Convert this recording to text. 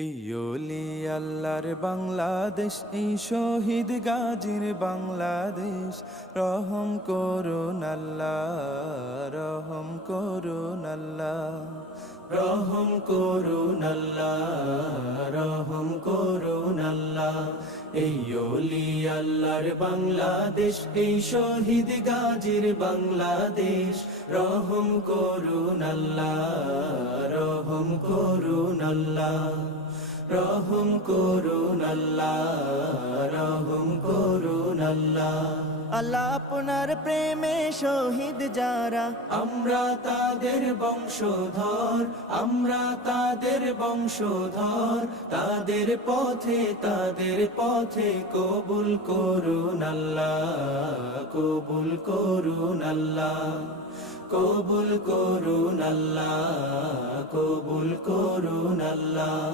এই ওলি আল্লাহর বাংলাদেশ, এই শহীদ গাজীর বাংলাদেশ। রহম করুন আল্লাহ, রহম করুন আল্লাহ, রহম করুন আল্লাহ, রহম করুন আল্লাহ। এই ওলি আল্লাহর বাংলাদেশ, এই শহীদ গাজীর বাংলাদেশ। রহম করুন আল্লাহ, রহম করুন আল্লাহ, রহম করুন আল্লাহ, রহম করুন আল্লাহ। আল্লাহ আপনার প্রেমে শহীদ যারা, আমরা তাদের বংশধর, আমরা তাদের বংশধর। তাদের পথে কবুল করুন আল্লাহ, কবুল করুন আল্লাহ, কবুল করুন আল্লাহ, কবুল করুন আল্লাহ।